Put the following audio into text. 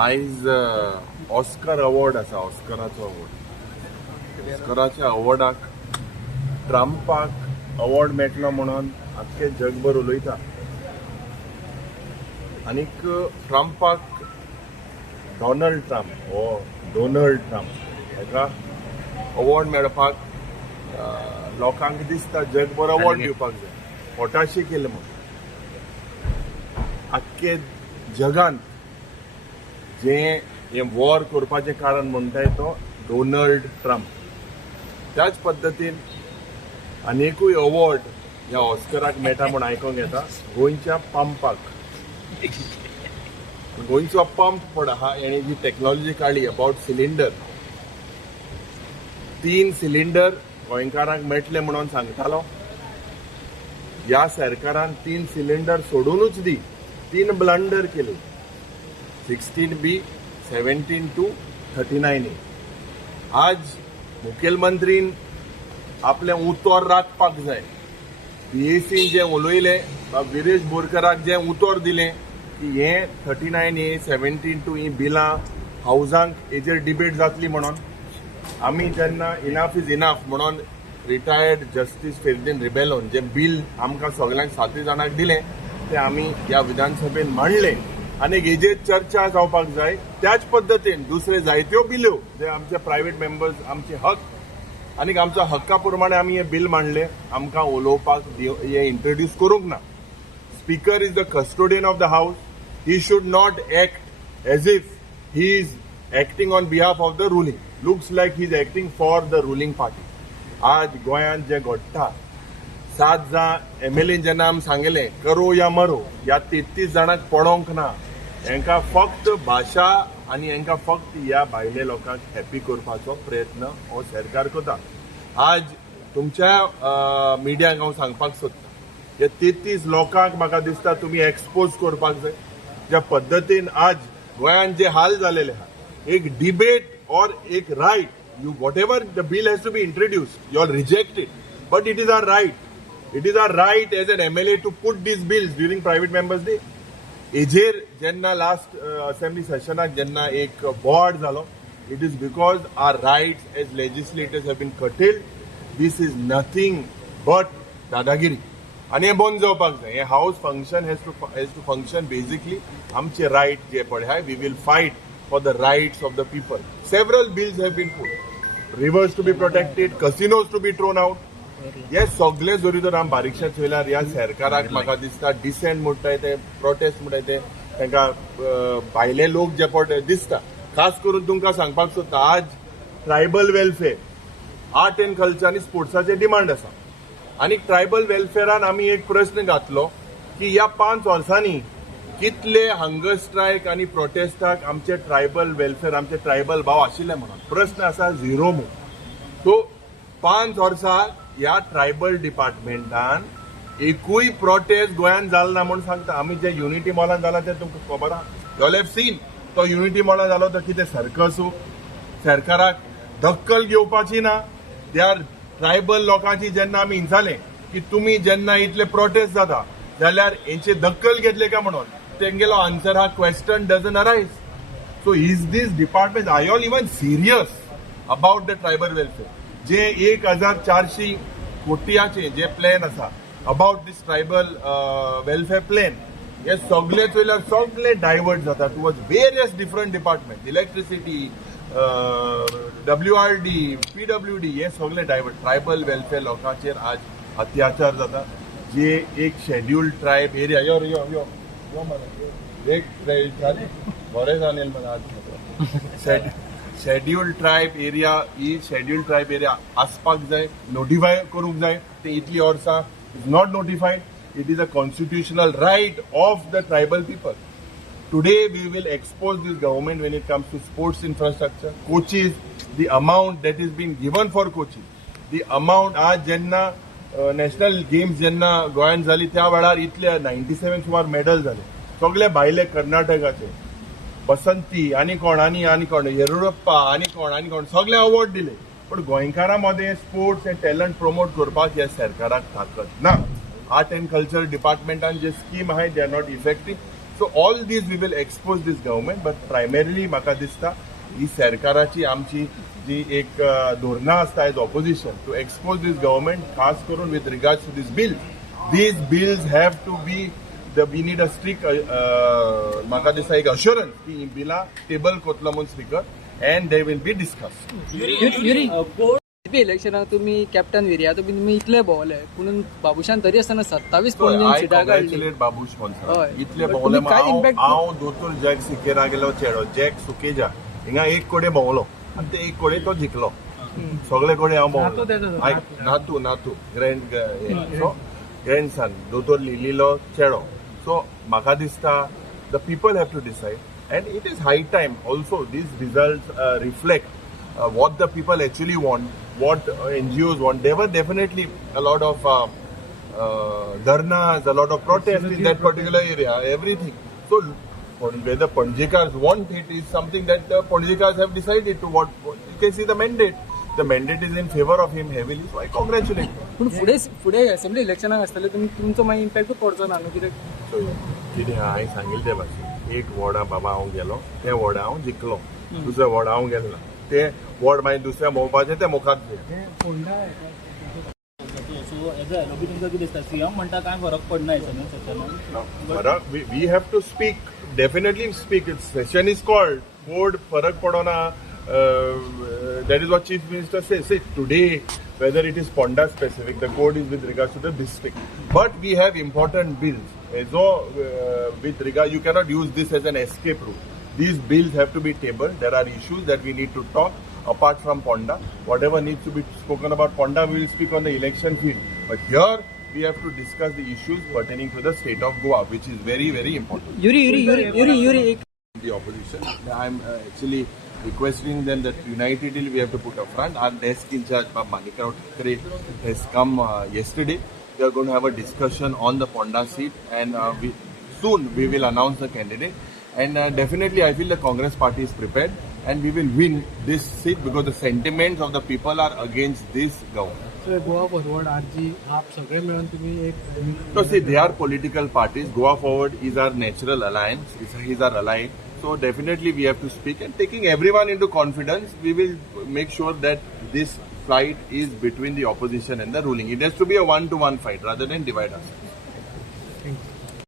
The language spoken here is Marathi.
आयज ऑस्कर अवॉर्ड आसा, ऑस्कराचो अवॉर्ड. ऑस्कराच्या अवॉर्डाक ट्रम्पाक अवॉर्ड मेळटलो म्हणून आख्खे जगभर उलयता. आनीक ट्रम्पाक डोनाल्ड ट्रम्प हेका अवॉर्ड मेळपाक लोकांक दिसता जगभर अवॉर्ड दिवपाक जाय. पोटाशी केलें म्हणून आख्खे जगांत जे वॉर करपाचें कारण म्हणटाय तो डोनाल्ड ट्रम्प. त्याच पद्दतीन आनीकूय अवॉर्ड ह्या ऑस्कराक मेळटा म्हूण आयकोंक येता गोंयच्या पंपाक. गोंयचो पंप पण आहा, हेणी जी टॅक्नॉलॉजी काडली अबाउट सिलिंडर, 3 सिलिंडर गोंयकारांक मेळटले म्हणून सांगतालो. ह्या सरकारान 3 सिलिंडर सोडूनच 3 ब्लंडर केले. 16B, 17 to 39A. आज मुखेलमंत्रीन आपले उतर राखपाक जाय. PACन जे उलयले, विरेश बोरकराक जे उतर दिले की हे 39A, 17 ही बिलां हाऊसांक हेजेर डिबेट जातली म्हणून. आमी जेन्ना इनफ इज इनफ म्हणून रिटायर्ड जस्टीस फेर्दिन रिबेलोन जे बिल आमकां सगळ्यांक 7 जाणांक दिले ते आमी ह्या विधानसभेन मांडले आनी हेजेर चर्चा जावपाक जाय. त्याच पद्दतीन दुसरे जायत्यो बिल्यो जे आमचे प्रायव्हेट मेंबर्स आमचे हक आनी आमच्या हक्का प्रमाणे आमी हे बिल मांडले. आमकां उलोवपाक हे इंट्रोड्यूस करूंक ना. Speaker is the custodian of the house. He should not act as if he is acting on behalf of the ruling. Looks like he is acting for the ruling party. आज गोंयांत जे घडटा, 7 MLA जेन्ना आमी सांगले करो या मरो, ह्या 33 जाणांक पडोवंक ना. हांकां फक्त भाशा आनी हांकां फक्त ह्या भायल्या लोकांक हॅपी करपाचो प्रयत्न हो सरकार करता. आज तुमच्या मिडियाक हांव सांगपाक सोदता, हे 33 लोकांक म्हाका दिसता तुमी एक्सपोज करपाक जाय. ज्या पद्दतीन आज गोंयांत जे हाल जालेले आहा, एक डिबेट और एक right, you whatever the bill has to be introduced, you all reject it, but it is our right. It is our right as an MLA to put these bills during private members day. हेजेर जेन्ना लास्ट असेंब्ली सेशनाक जेन्ना एक बोर्ड जालो, it is because our rights as legislators have been curtailed. This is nothing but दादागिरी आनी हे बंद जावपाक जाय. हे house function has to function basically आमचे राइट जे पळय आहाय, we will fight for the rights of the people. Several bills have been put. Rivers to be protected, casinos to be thrown out. हे सगळे जरी तर आमी बारीकशे चोयल्यार ह्या सरकाराक म्हाका दिसता डिसेंट म्हणटाय ते, प्रोटेस्ट म्हणटाय ते, तांकां भायले लोक जे पळय दिसता. खास करून तुमकां सांगपाक सोदता, आज tribal welfare, art end culture आनी स्पोर्ट्साचे डिमांड आसा. आनी ट्रायबल वेलफेअरान आमी एक प्रश्न घातलो की ह्या 5 वर्सांनी कितले हंगर स्ट्रायक आनी प्रोटेस्टाक आमचे ट्रायबल वेलफेअर, आमचे ट्रायबल भाव आशिल्ले म्हणून. प्रश्न आसा 0 म्हणून. सो 5 वर्सां ह्या ट्रायबल डिपार्टमेंटान एकूय प्रोटेस्ट गोंयांत जालो ना म्हणून सांगता. आमी जे युनिटी मॉलान जाला ते तुमकां खबर आहा. यू ऑल हॅव सीन तो युनिटी मॉलान जालो तो कितें सर्कसू. सरकाराक दक्कल घेवपाची ना. त्या ट्रायबल लोकांची जेन्ना आमी हिंचाले की तुमी जेन्ना इतले प्रोटेस्ट जाता जाल्यार हेंची दक्कल घेतले काय म्हणून, तेंगेलो आन्सर हा question doesn't arise. So is this department, at all even serious about the tribal welfare? जे 1400 कोटयाचे जे प्लॅन आसा about this tribal welfare plan, हे सगळे चोयल्यार सगळे डायवर्ट जाता towards various different department. Electricity, WRD, PWD, हे सगळे डायवर्ट. ट्रायबल वेलफेअर लोकांचेर आज अत्याचार जाता. जे एक शेड्युल्ड ट्रायब एरिया, एक बरें जालें मला आज. शेड्युल्ड ट्रायब एरिया ही शेड्युल्ड ट्रायब एरिया आसपाक जाय, नोटिफाय करूंक जाय. ते इतली वर्सां is not notified. It is a constitutional right of the tribal people. Today we will expose this government when it comes to sports infrastructure, coaches, the amount that is being given for coaches, the amount. आज जेन्ना नॅशनल गेम्स जेन्ना गोंयांत जाली त्या वेळार इतले 97 सुमार मेडल जाले. सगळे भायले कर्नाटकाचे, बसंती आनी कोण येरुळप्पा आनी कोण सगळे अवॉर्ड दिले. पण गोंयकारां मध्ये स्पोर्ट्स हे टॅलंट प्रमोट करपाक ह्या सरकाराक ताकद ना. आर्ट एंड कल्चर डिपार्टमेंटान जे स्कीम आहाय they are not effective. So all these we will expose this government, but primarily म्हाका दिसता ही सरकाराची आमची जी एक धोरणां आसता as opposition to expose this government खास करून with regards to these bills have to be we need a strict म्हाका दिसता एक अश्योरन्स की ही बिलां टेबल कोतलो म्हणून speaker and they will be discussed. इलेक्शनाक तुम्ही कॅप्टन विर्या तुम्ही इतले भोवले पण बाबुशान तरी आसतना 27 पॉइंट I सिटां काडली. congratulate बाबू स्पॉन्सर हय. इतले तुम्ही भोवले काय impact- हांव दोतोर जॅक सिकेरा गेलो चेडो जॅक सुकेजा हिंगा एक कोडे भोवलो आनी ते एक कोडे तो जिखलो सगळे कोडे हांव भोवलो नातू ग्रँडसन दोतोर लिहिलेलो चेडो सो म्हाका दिसता the people have to decide and it is high time also these results reflect what the people actually want, what NGOs want. There were definitely a lot of dharnas, a lot of protests in that particular area, everything. So whether Panjikars want it is something that the Panjikars have decided to what. You can see the mandate. The mandate is in favor of him heavily, so I congratulate him. पण फुडें असेंब्ली इलेक्शनाक आसतले तुमचो मागीर इम्पॅक्ट पडचो ना न्हू कित्याक So कितें हांवें सांगिल्लें ते भाशेन एक वॉर्डा बाबा हांव गेलो ते वॉर्डा हांव जिखलो दुसऱ्या वॉर्डा हांव गेलो ना ते वॉर्ड मागीर दुसऱ्या मोवपाचें ते मुखार सो एज अ एलोबी तुमकां कितें दिसता सीएम म्हणटा कांय फरक पडना फरक we have to speak definitely speak session is called कोड फरक पडना that is what Chief Minister says. See, today, whether it is Ponda specific, the code is with regards to the district. But we have important bills. So, with regard, you cannot use this as an escape route. These bills have to be tabled. There are issues that we need to talk apart from Ponda. Whatever needs to be spoken about Ponda, we will speak on the election field. But here, we have to discuss the issues pertaining to the state of Goa, which is very, very important. Yuri The opposition. I'm actually requesting them that unitedly we have to put up front. Our desk in charge, Manikarav Thackeray, has come yesterday. They are going to have a discussion on the Ponda seat, and soon we will announce the candidate. And definitely, I feel the Congress party is prepared, and we will win this seat because the sentiments of the people are against this government. So Goa Forward, RG, आप सगळे मिळून तुम्ही एक So see, they are political parties. Goa Forward is our natural alliance. He's our ally. So definitely we have to speak, and taking everyone into confidence, we will make sure that this fight is between the opposition and the ruling. It has to be a one-to-one fight rather than divide us.